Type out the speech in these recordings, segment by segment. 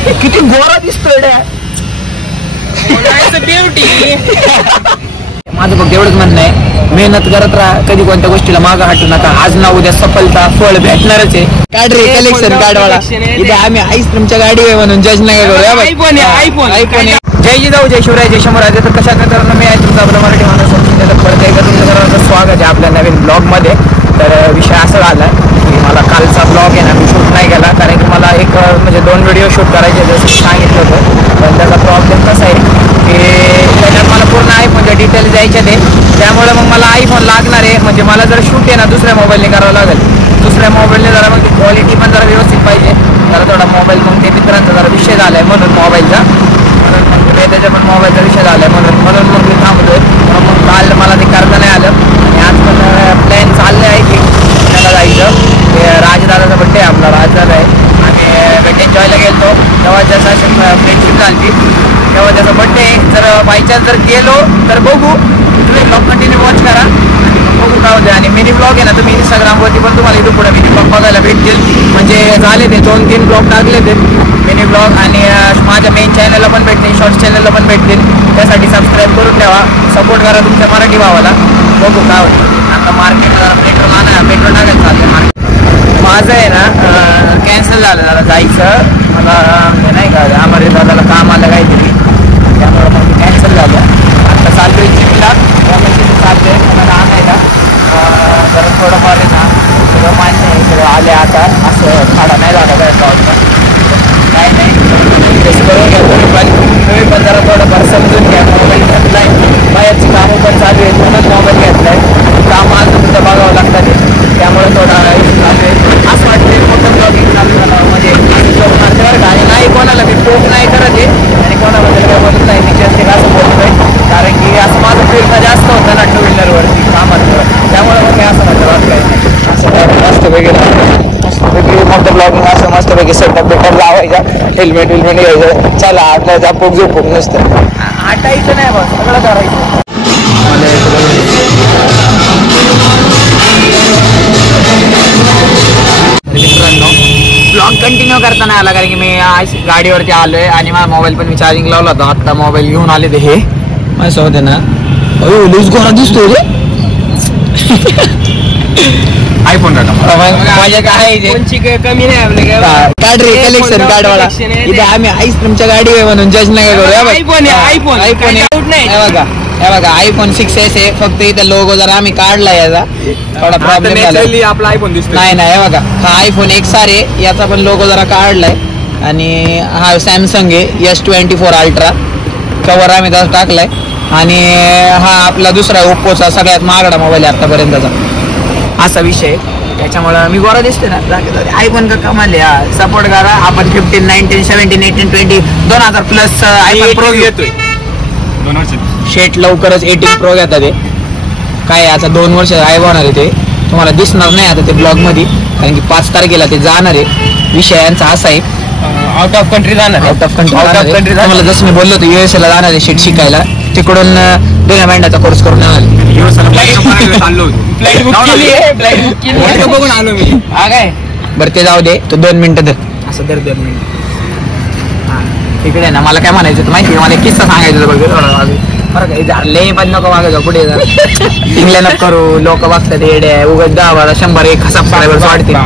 किती गोरा दिसतोय ब्युटी. माझं फक्त एवढंच म्हणणं आहे, मेहनत करत राहा, कधी कोणत्या गोष्टीला मागं हटू नका. आज ना उद्या सफलता फळ भेटणारच आहे. काढ रे कलेक्शन काढवाला. इथे आम्ही आईस्क्रीमच्या गाडी आहे म्हणून जज नाही करू. आयफोन. जय जिजाऊ, जय शिवराय, जय शंभूराजे. तर कशा मित्रांनो, मी आहे तुमचा आपला मराठी माणूस. परत एकदा तुमचं सर्वांचं स्वागत आहे आपल्या नवीन ब्लॉगमध्ये. तर विषय असा झाला की मला कालचा ब्लॉग आहे ना, मी शूट नाही केला, कारण की मला एक म्हणजे 2 व्हिडिओ शूट करायचे जसं सांगितलं होतं. पण त्याचा प्रॉब्लेम कसा आहे की त्याच्यात मला पूर्ण आयफोनच्या डिटेल्स द्यायचे ते, त्यामुळे मग मला आयफोन लागणार आहे. म्हणजे मला जर शूट आहे ना दुसऱ्या मोबाईलने करावं लागेल. दुसऱ्या मोबाईलने जरा मग ती क्वालिटी पण जरा व्यवस्थित पाहिजे. जरा थोडा मोबाईल मग ते मित्रांचा जरा विषय झाला आहे म्हणून मोबाईलचा, म्हणून मग त्याच्या पण मोबाईलचा विषय झाला आहे म्हणून मग मी थांबतोय. मग काल मला ते करता नाही आलं. आणि आज पण प्लॅन चाललं आहे की त्याला जायचं. ते राजदादाचा बड्डे आहे आपला, राजदादा आहे. आम्ही भेट एन्जॉयला गेलो तेव्हा जसं फ्रेंडशिप झाली तेव्हा त्याचा बड्डे आहे. जर बायचान्स जर गेलो तर बघू. तुम्ही ब्लॉग कंटिन्यू वॉच करा, बघू काय होते. आणि मिनी ब्लॉग आहे ना, तुम्ही इंस्टाग्रामवरती पण तुम्हाला इथं पुढे मिनी ब्लॉग बघायला भेटतील. म्हणजे झाले ते 2-3 ब्लॉग टाकले ते मिनी ब्लॉग. आणि माझ्या मेन चॅनलला पण भेटतील, शॉर्ट्स चॅनलला पण भेटतील. त्यासाठी सबस्क्राईब करून ठेवा, सपोर्ट करा तुमच्या मराठी भावाला. बघू काय होतं. आता मार्केटला जरा पेट्रोल पेट्रोल टाकायचं चाललं मार्केट. माझं आहे ना कॅन्सल झालं जरा जायचं. मला म्हणजे नाही का आम्हाला दादाला काम आलं काहीतरी, त्यामुळं मग कॅन्सल झालं. आता चाललो आहे जिमला, चालले मला आणायला. जरा थोडंफार आहे ना सगळं मान्य आहे, सगळं आले आता. असं खाडा नाही झाला काय प्रॉब्लेम काय नाही. तेच करून घ्या तुम्ही पण जरा थोडंफार समजून घ्या. मोबाईल घेतला आहे, बाहेरची कामं पण चालू आहेत म्हणून मोबाईल घेतला आहे. काम आज तुमचं बघावं लागतात त्यामुळे थोडा चालू आहे. असं वाटते मोठं ब्लॉगिंग चालू झालं म्हणजे बरं का. आणि नाही कोणाला मी पोक नाही करत आहे आणि कोणाबद्दल काय बोलत नाही. मी जास्त असं बोलत आहे कारण की असं माझं फिरणं जास्त होतं ना 2 व्हीलरवरती कामात, त्यामुळे मग मी असं म्हणतो बात काय असं काय मस्तपैकी मोठं ब्लॉगिंग असं मस्तपैकी सेटअप बेटअप लावायचा, हेल्मेट घ्यायचं. चला आपल्या त्या पोक नसतं हटायचं नाही बघ, सगळं करायचं. मित्रांनो ब्लॉग कंटिन्यू करताना आला कारण की मी आज गाडीवरती आलोय आणि माझा मोबाईल पण मी चार्जिंग लावला होता. आता मोबाईल घेऊन आले ते हे माझ्यासोबत आहे ना. लूज गोरा दिसतोय रे आयफोन माझ्या काय कमी नाही आपल्या. काढ रे कलेक्शन काढवाला. इथे आम्ही आईस्क्रीमच्या गाडी आहे म्हणून जज नाही करू. आयफोन बघा आयफोन 6s आहे. फक्त इथं लोगो जरा आम्ही काढला याचा, थोडा प्रॉब्लेम झाला. आपला आयफोन दिसतो नाही बघा हा आयफोन XR आहे, याचा पण लोगो जरा काढलाय. आणि हा सॅमसंग आहे S24 अल्ट्रा, कवर आम्ही त्याचा टाकलाय. आणि हा आपला दुसरा ओप्पोचा सगळ्यात महागडा मोबाईल आहे आतापर्यंतचा, असा विषय. त्याच्यामुळे मी गोरा दिसते ना. आयफोन का कमाल आहे, सपोर्ट करा. आपण 15, 19, 17, 18, 20 2000+ आयफोन प्रो घेतोय. 2 वर्ष शेट लवकरच 18 प्रो घेतात ते. काय आता 2 वर्ष होणार आहे ते, तुम्हाला दिसणार नाही आता ते ब्लॉग मध्ये, कारण की 5 तारखेला ते जाणार आहे. विषयांचा असा आहे आउट ऑफ कंट्री जाणार. आउट ऑफ कंट्री मला जसं मी बोललो होतो USA ला जाणार आहे शेट शिकायला. तिकडून 2 महिन्याचा कोर्स करून बघून आलो मी. हा काय बरं ते जाऊ दे. तो 2 मिनिटं धर असं धर 2 मिनिटं. हा तिकडे ना मला काय म्हणायचं होतं माहिती आहे, मला एक किस्सा सांगायचं होतं बरं का. झाले पण नको मागे जाऊ पुढे इंग्लंड नको करू. लोक बघतात येडे उगाच 10, 12, 100 एक सबस्क्रायबर्स वाढतील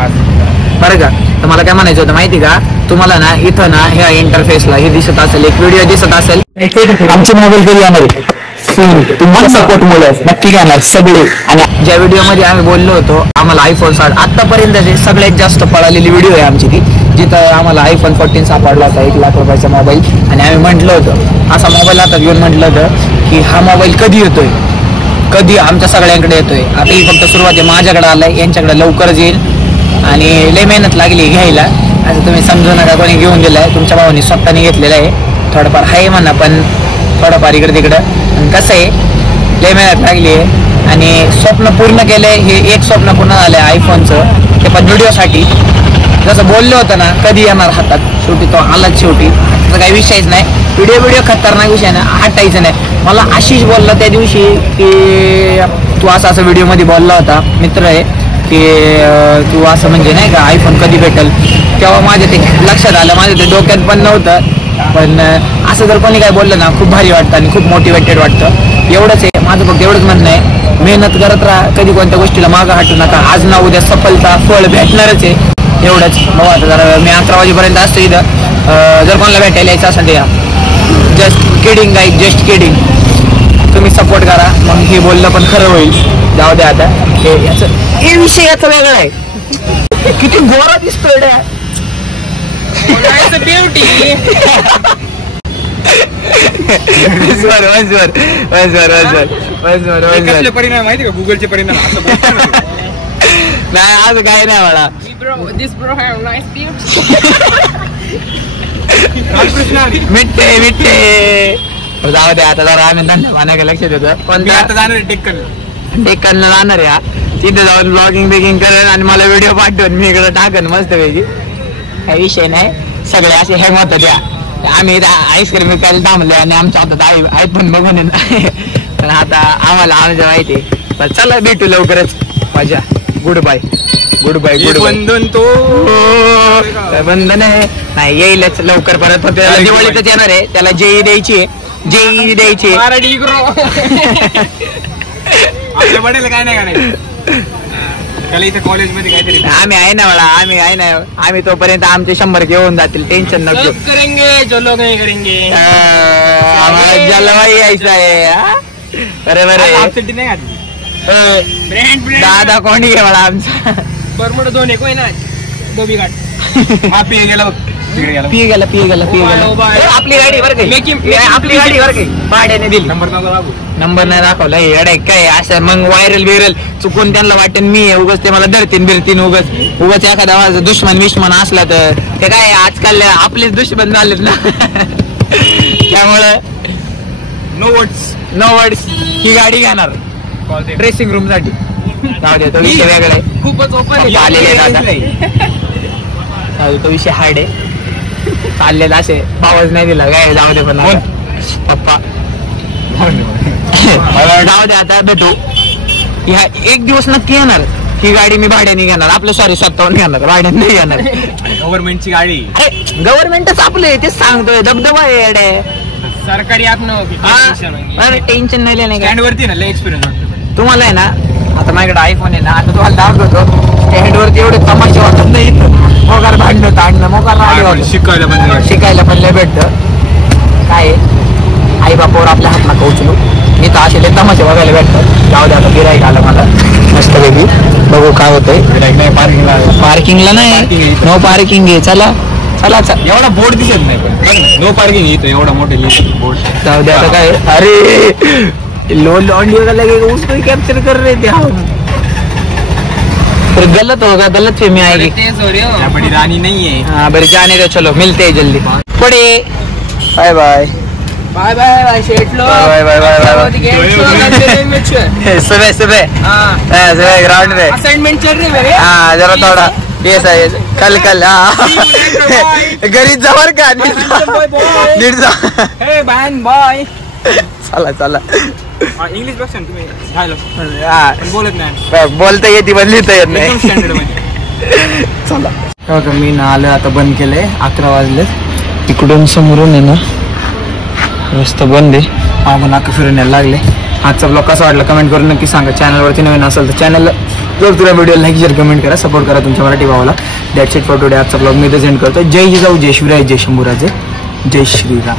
बरं का. तर मला काय म्हणायचं होतं माहिती का, तुम्हाला ना इथं ना ह्या इंटरफेसला हे दिसत असेल, एक व्हिडिओ दिसत असेल. आमचे मोबाईल कधी येणार आहे तुम्हाला सपोर्ट मुळे नक्की घेणार सगळे. आणि ज्या व्हिडिओमध्ये आम्ही बोललो होतो आम्हाला आयफोन 7 आतापर्यंतची सगळ्यात जास्त पळालेली व्हिडिओ आहे आमची ती, जिथं आम्हाला आयफोन 14 सापडला होता 1 लाख रुपयाचा मोबाईल. आणि आम्ही म्हटलं होतं असा मोबाईल हातात घेऊन म्हटलं होतं की हा मोबाईल कधी येतोय, कधी आमच्या सगळ्यांकडे येतोय. आता ही फक्त सुरुवात आहे, माझ्याकडे आलाय, यांच्याकडे लवकरच येईल. आणि लय मेहनत लागली घ्यायला, असं तुम्ही समजू नका. कोणी घेऊन दिलाय, तुमच्या भावाने स्वतःने घेतलेला आहे. थोडंफार आहे म्हणा, पण थोडंफार इकडे तिकडं. आणि कसं आहे लय मेहनत लागली आहे आणि स्वप्न पूर्ण केलंय. हे एक स्वप्न पूर्ण झालंय आयफोनचं, ते पण व्हिडिओसाठी. जसं बोललो होतं ना कधी येणार हातात, शेवटी तो आलाच शेवटी. त्याचा काही विषयच नाही. व्हिडिओ खतरनाक विषय ना, हटायचं नाही. मला आशिष बोलला त्या दिवशी की तू असं व्हिडिओमध्ये बोलला होता, मित्र आहे की तू असं म्हणजे नाही का आयफोन कधी भेटेल, तेव्हा माझ्या ते लक्षात आलं, माझ्या ते डोक्यात पण नव्हतं. पण असं जर कोणी काय बोललं ना खूप भारी वाटतं आणि खूप मोटिवेटेड वाटतं. एवढंच आहे माझं, फक्त एवढंच म्हणणं आहे, मेहनत करत राहा, कधी कोणत्या गोष्टीला मागं हटू नका. आज ना उद्या सफलता फळ भेटणारच आहे. एवढंच बघा. आता जरा मी 11 वाजेपर्यंत असतो इथं. जर कोणाला भेटायला यायचं असेल तर या. Just kidding guys, just kidding. तुम्ही सपोर्ट करा, मग हे बोललं पण खरं होईल. जाऊ द्या आता, हे विषय याचा वेगळा आहे. किती गोरा दिसतोय रे. परिणाम माहिती का गुगलचे परिणाम? नाही आज काय नाही मला. मिठे मिठे. जाऊ दे आता, जरा आम्ही धंदा लक्ष देतो. पण आता जाणार डेक्कनला जाणार आहे. तिथे जाऊन ब्लॉगिंग बिगिंग करेन आणि मला व्हिडिओ पाठवून मी इकडे टाकन मस्त पैकी. काही विषय नाही, सगळे असे हँग होतात. या आम्ही आईस्क्रीम विकायला थांबले आणि आमच्या हातात आई पण बघून पण आता आम्हाला आमच्या माहिती. पण चला भेटू लवकरच. मजा. Good bye good bye good बंधन तो बंधन आहे नाही, येईलच लवकर. परत फक्त दिवाळीतच येणार आहे. त्याला जेई द्यायची आहे, जेई द्यायची. आपल्या बडेल काय नाही करायचं त्याला इथे कॉलेजमध्ये काहीतरी. आम्ही आहे ना मला, आम्ही आहे ना. आम्ही तोपर्यंत आमचे 100 घेऊन जातील. टेन्शन नको. करेंगे जो लोग नाही करेंगे. आम्हाला जलवाई यायचं आहे. बरोबर आहे. दादा कोणी घे मला आमचा बरमड 2 एक ना गोबी घाट. हा पिये गेला पिये गेला. आपली गाडी बरं काही, आपली गाडी बरं काही भाड्याने दिली. नंबर नाही दाखवला. येडाय काय असं मग व्हायरल बिरल चुकून त्यांना वाटेल मी उगाच ते मला धरतीन बिरतीन. उगाच एखादा माझा दुश्मन विश्मन असला तर ते काय आजकाल आपलेच दुश्मन झालेत ना. त्यामुळं नो वर्ड्स ही गाडी घेणार ड्रेसिंग रूम साठी. जाऊ दे, तो विषय वेगळा आहे. खूपच ओपन आलेले दादा, तो विषय हार्ड आहे. चाललेला असे आवाज नाही दिला काय. जाऊ दे पण पप्पा. जाऊ दे आता भेटू. ह्या एक दिवस नक्की येणार. ही गाडी मी भाड्याने घेणार. आपलं सॉरी स्वतःहून घेणार, भाड्याने नाही घेणार. गव्हर्नमेंटची गाडी. अरे गव्हर्नमेंटच आपलं तेच सांगतोय. धबधबा आहे सरकारी अरे टेन्शन नाही नाही स्टँड वरती ना लय एक्सपिरियन्स वाटतो तुम्हाला आहे ना. आता माझ्याकडे आयफोन आहे ना. आता तुम्हाला दाखवतो स्टँड वरती एवढे तमाशे वाटत नाही. मोकार भांडणं तांडणं मोकार शिकायला पण लय भेटतं. काय आई बापावर आपल्या हात नका उचलू. मी तर असे लय तमाशे बघायला भेटतं. जाऊ दे आता गिराईक आलं मला मस्त वेगळी. बघू काय होतंय. पार्किंगला नाही, नो पार्किंग आहे. चला चला एवढा बोर्ड दिसत नाही पण नो पार्किंग इथं एवढा मोठे बोर्ड. जाऊ दे आता काय. अरे लॉन्डी लगे उसको कैप्चर कर रहे थे हम. फिर गलत होगा, गलत फहमी आएगी. बड़ी रानी नहीं है. हाँ बड़ी जाने दो, चलो मिलते हैं जल्दी. पड़े bye bye bye bye bye शेट लो. Bye bye bye bye. सुबह सुबह ग्राउंड में असाइनमेंट चल रही है मेरे. हाँ जरा थोड़ा ये है कल हाँ गरीब जवर का नीट जा. बाय. चला इंग्लिश बघ तुम्ही बोलत नाही. बोलता येते पण लिहिता येत नाही. चला मी ना आलं. आता बंद केलंय. 11 वाजले. तिकडून समोरून आहे ना रस्ता बंद आहे. मागून नाका फिरून यायला लागले. आजचा ब्लॉग कसा वाटला कमेंट करून नक्की सांगा. चॅनलवरती नवीन असेल तर चॅनलला जर तुला व्हिडिओ लाईक शेअर कमेंट करा. सपोर्ट करा तुमच्या मराठी भावाला. That's it for today. आजचा ब्लॉग मी इथे सेंड करतो. जय जिजाऊ, जय शिवराय, जय शंभूराजे, जय श्रीराम.